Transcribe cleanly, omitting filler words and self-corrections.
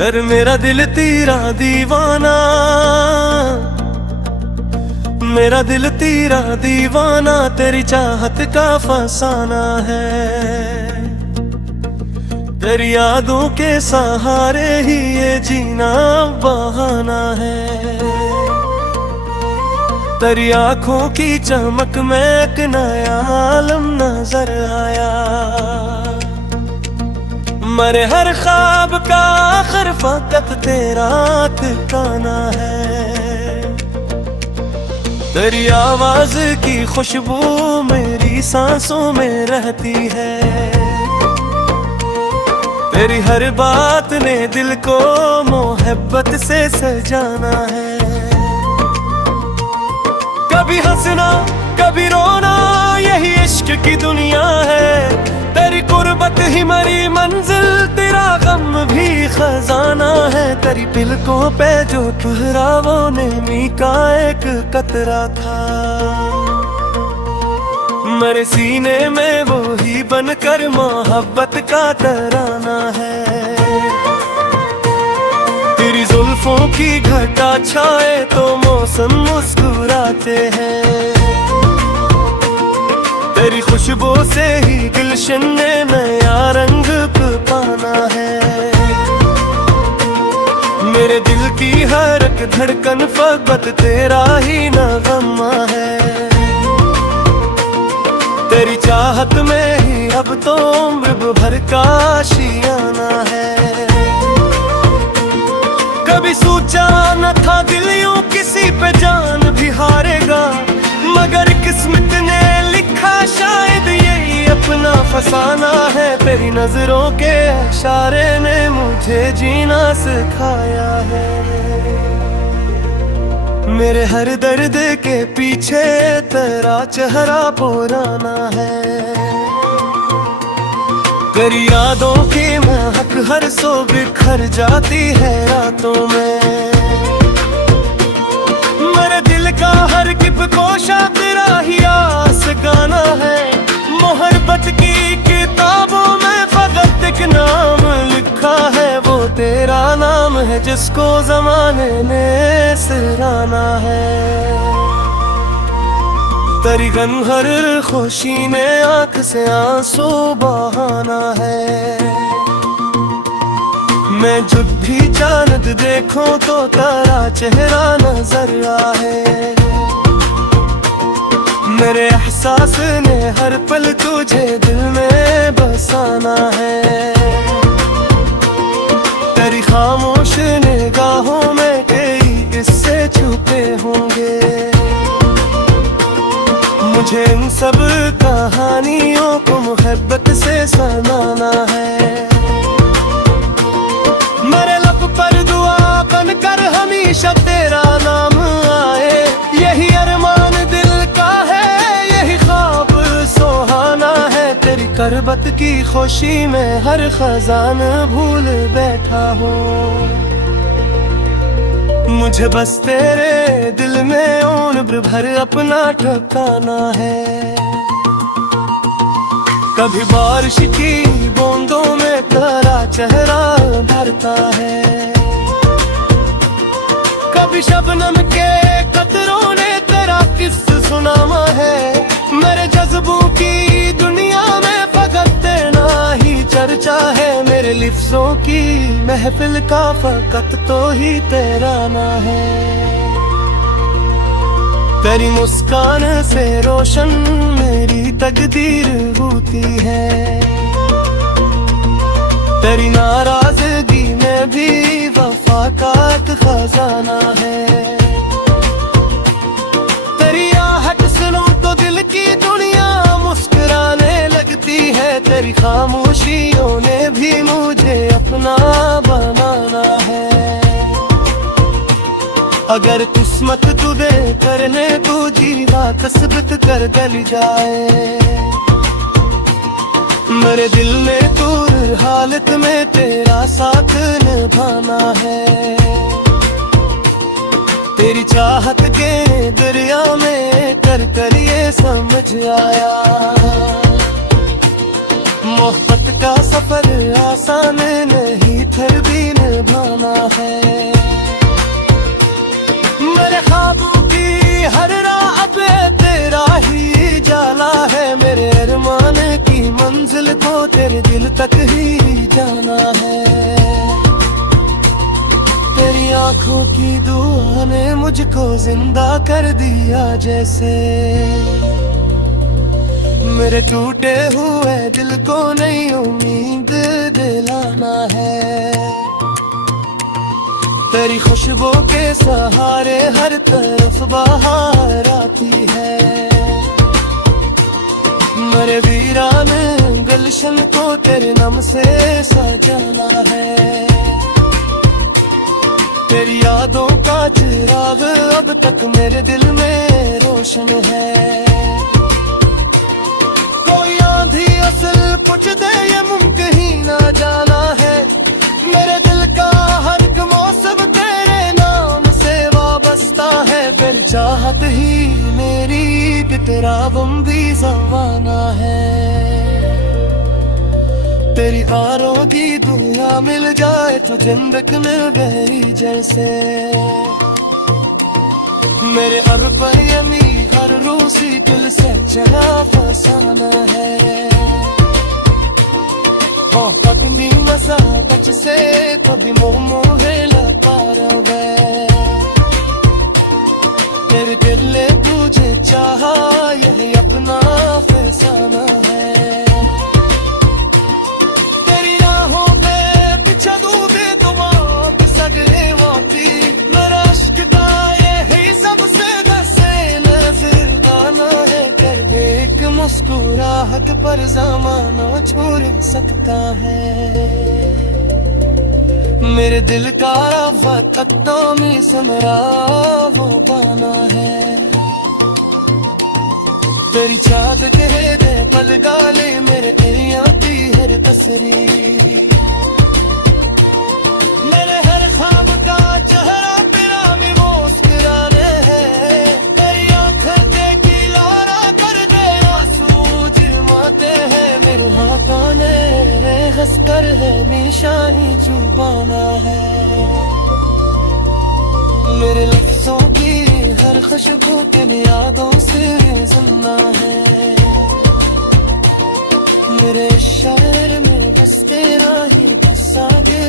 कर मेरा दिल तेरा दीवाना, मेरा दिल तेरा दीवाना, तेरी चाहत का फसाना है। तेरी यादों के सहारे ही ये जीना बहाना है। तेरी आंखों की चमक में एक नया आलम नजर आया। मेरे हर ख्वाब का आखिर फकत तेरा ठिकाना है। तेरी आवाज की खुशबू मेरी सांसों में रहती है। तेरी हर बात ने दिल को मोहब्बत से सजाना है। कभी हंसना कभी रोना यही इश्क की दुनिया है। तेरी कुर्बत ही मेरी मंजिल, तेरा गम भी खजाना है। तेरी पलकों पे जो ठहरा वो नेमी का एक कतरा था। मेरे सीने में वो ही बनकर मोहब्बत का तराना है। तेरी जुल्फों की घटा छाए तो मौसम मुस्कुराते हैं। तेरी खुशबू से ही गुलशन ने नया रंग पाना है। मेरे दिल की हर एक धड़कन फकत तेरा ही नगमा है। तेरी चाहत में ही अब तो उम्र भर का आशियाना है। कभी सोचा न था दिल यूं किसी पे जान भी हारेगा, मगर किस्मत ने लिखा शायद यही अपना फसाना है। तेरी नजरों के इशारे ने मुझे जीना सिखाया है। मेरे हर दर्द के पीछे तेरा चेहरा पुराना है। तेरी यादों की महक हर सो बिखर जाती है रातों में। मेरे दिल का हर किप कोशा तेरा ही आस गाना है। मोहब्बत की किताबों में फकत एक नाम लिखा है। वो तेरा नाम है जिसको जमाने ने सराहना है। तेरी गमहर खुशी ने आंख से आंसू बहाना है। मैं जब भी चांद देखूं तो तेरा चेहरा नजर आए। मेरे एहसास ने हर पल तुझे दिल में बसाना है। तेरी खामोश निगाहों में कई किस्से छुपे होंगे। मुझे इन सब कहानियों को मोहब्बत से सुनाना है। मेरे लब पर दुआ बनकर हमेशा तेरा नाम आए। यही अरमान दिल का है, यही ख्वाब सुहाना है। तेरी करबत की खुशी में हर खजान भूल बैठा हूँ। मुझे बस तेरे दिल में उम्र भर अपना ठिकाना है। कभी बारिश की बूंदों में तेरा चेहरा भरता है। कभी शबनम के कतरों ने तेरा किस्सा सुनामा है। मेरे जज्बों की दुनिया में फकत तेरा ही चर्चा है। मेरे लिफ्ज़ों की महफिल का फकत तो ही तेरा ना है। तेरी मुस्कान से रोशन मेरी तकदीर होती है। तेरी नाराजगी में भी वफा का एक खजाना है। तेरी आहट सुनो तो दिल की दुनिया मुस्कुराने लगती है। तेरी खामोशियों ने भी मुझे अपना बनाना है। अगर किस्मत तुझे करने तू जीवा कसबत कर गल जाए। मेरे दिल ने तू हालत में तेरा साथ निभाना है। तेरी चाहत के दरिया में कर कर ये समझ आया। मोहब्बत का सफर आसान नहीं फिर भी निभाना है। मेरे ख्वाबों की हर राह पे तेरा ही जाला है। मेरे अरमान की मंजिल को तेरे दिल तक ही जाना है। तेरी आंखों की दुआ ने मुझको जिंदा कर दिया जैसे। मेरे टूटे हुए दिल को नई उम्मीद दिलाना है। तेरी खुशबू के सहारे हर तरफ बाहर आती है। मेरे वीरान गुलशन को तेरे नाम से सजाना है। तेरी यादों का चिराग अब तक मेरे दिल में रोशन है। असल कुछ दे ये मुमकिन ही ना जाना है। मेरे दिल का हर एक मौसम तेरे नाम से वाबस्ता है। फिर चाहत ही मेरी कि तेरा बम भी ज़माना है। तेरी आरों की दुनिया मिल जाए तो जिंदगी मिल गई जैसे। मेरे अरबयनी हर रूसी दिल से चला फसाना है। अपनी मसा बच से कभी मोहे लपारवे। तेरे दिल ने तुझे चाहा यही अपना फैसला है। तेरी राहों में बिछा दूबे दुआ सगले वापी। मेरा इश्क का यही सबसे दसे नजर गाना है। कर दे एक मुस्कुराहट पर ज़माना छोड़ सकता है। मेरे दिल का वक़्तों में समरा वो बना है। तेरी चाँद कह दे पल गाले मेरे एरिया की हर तस्वीर। मेरे हर ख्वाब का चेहरा तेरा में मुस्कुराने है। तेरी आँखें देखी लारा कर दे आंसू जिरमाते हैं। मेरे हाथों ने हंस कर है निशानी चुबाना है। मेरे लफ्ज़ों की हर खुशबू किन यादों से जिंदा है। मेरे शहर में बस तेरा ही बस आगे